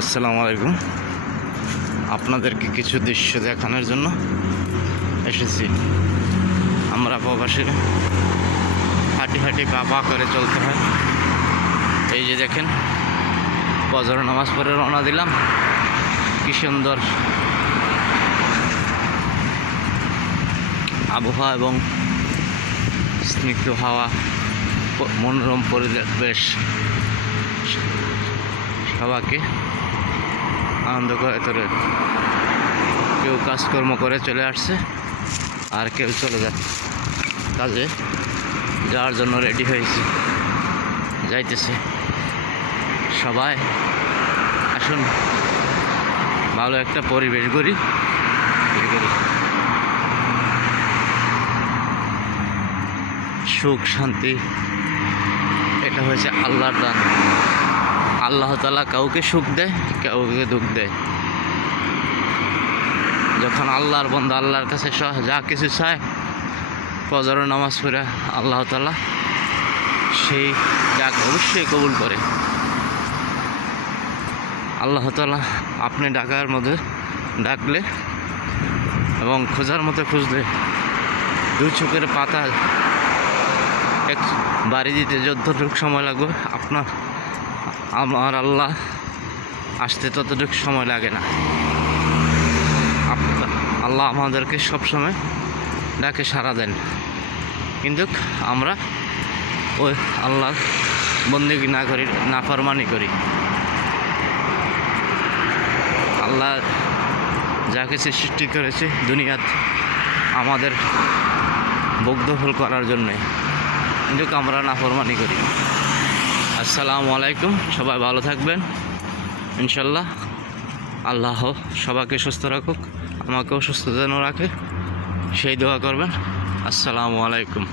আসসালামু আলাইকুম। আপনাদেরকে কিছু দৃশ্য দেখানোর জন্য এসেছি। আমরা প্রবাসীরা হাঁটি হাঁটি পা পা করে চলতে হয়। এই যে দেখেন, ফজর নামাজ পড়ে রওনা দিলাম। কি সুন্দর আবহাওয়া এবং স্নিগ্ধ হাওয়া, মনোরম পরিবেশ সবাইকে আনন্দ করে তোলে। কেউ কাজকর্ম করে চলে আসছে, আর কেউ চলে যাচ্ছে কাজে, যাওয়ার জন্য রেডি হয়েছে, যাইতেছে। সবাই আসুন, ভালো একটা পরিবেশ গড়ি। সুখ শান্তি এটা হয়েছে আল্লাহর দান। আল্লাহ তাআলা কাউকে সুখ দেয়, কাউকে দুঃখ দেয়। যখন আল্লাহর বান্দা আল্লাহর কাছে যা কিছু চায়, ফজরের নামাজ পড়ে আল্লাহ তাআলা সেই ডাক অবশ্যই কবুল করে। আল্লাহ তাআলা আপনি ডাকার মধ্যে ডাকলে এবং খোঁজার মতো খুঁজলে দুই চোখের পাতা এক বাড়ি দিতে যতটুকু সময় লাগবে, আমার আল্লাহ আসতে ততটুকু সময় লাগে না। আল্লাহ আমাদেরকে সবসময় ডাকে সাড়া দেন, কিন্তু আমরা ওই আল্লাহ বন্দেগী না করি, নাফরমানি করি। আল্লাহ যা কিছু সৃষ্টি করেছে দুনিয়াত আমাদের ভোগদখল করার জন্যে, কিন্তু আমরা নাফরমানি করি। আসসালামু আলাইকুম। সবাই ভালো থাকবেন ইনশাল্লাহ। আল্লাহ সবাইকে সুস্থ রাখুক, আমাকেও সুস্থ যেন রাখে, সেই দোয়া করবেন। আসসালামু আলাইকুম।